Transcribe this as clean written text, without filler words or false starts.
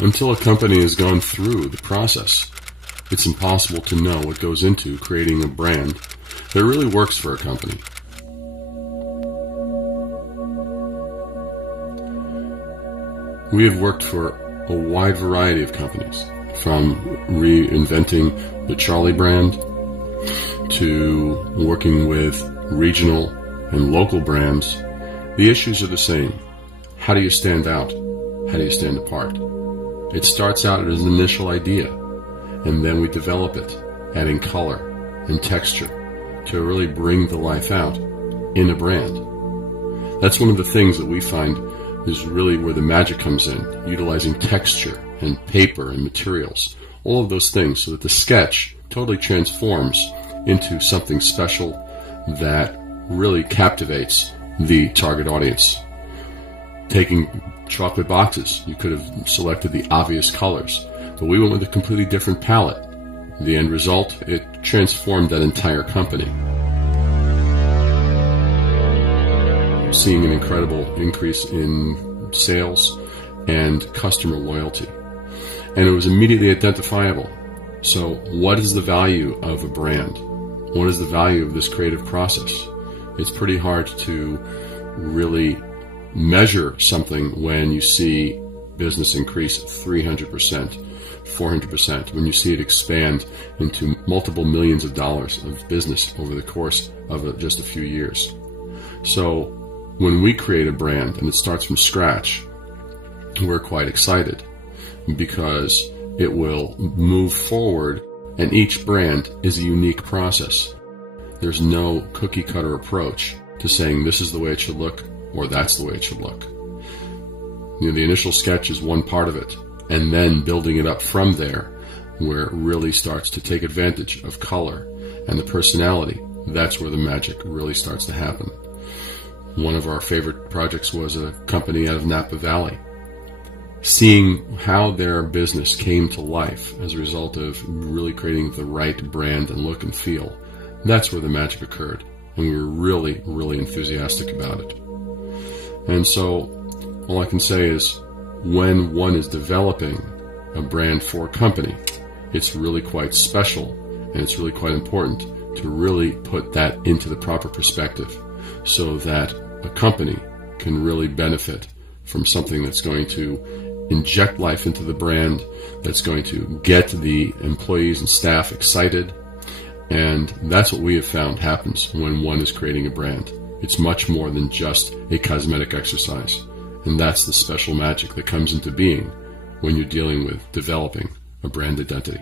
Until a company has gone through the process, it's impossible to know what goes into creating a brand that really works for a company. We have worked for a wide variety of companies, from reinventing the Charlie brand to working with regional and local brands. The issues are the same. How do you stand out? How do you stand apart? It starts out as an initial idea, and then we develop it, adding color and texture to really bring the life out in a brand. That's one of the things that we find is really where the magic comes in, utilizing texture and paper and materials, all of those things, so that the sketch totally transforms into something special that really captivates the target audience. Taking chocolate boxes, you could have selected the obvious colors, but we went with a completely different palette. The end result, it transformed that entire company. Seeing an incredible increase in sales and customer loyalty. And it was immediately identifiable. So what is the value of a brand? What is the value of this creative process? It's pretty hard to really measure something when you see business increase 300%, 400%, when you see it expand into multiple millions of dollars of business over the course of just a few years. So when we create a brand and it starts from scratch, we're quite excited because it will move forward, and each brand is a unique process. There's no cookie cutter approach to saying this is the way it should look or that's the way it should look. The initial sketch is one part of it, and then building it up from there, where it really starts to take advantage of color and the personality. That's where the magic really starts to happen. One of our favorite projects was a company out of Napa Valley. Seeing how their business came to life as a result of really creating the right brand and look and feel, that's where the magic occurred. And we were really, really enthusiastic about it. And so all I can say is when one is developing a brand for a company, it's really quite special, and it's really quite important to really put that into the proper perspective so that a company can really benefit from something that's going to inject life into the brand, that's going to get the employees and staff excited. And that's what we have found happens when one is creating a brand. It's much more than just a cosmetic exercise. And that's the special magic that comes into being when you're dealing with developing a brand identity.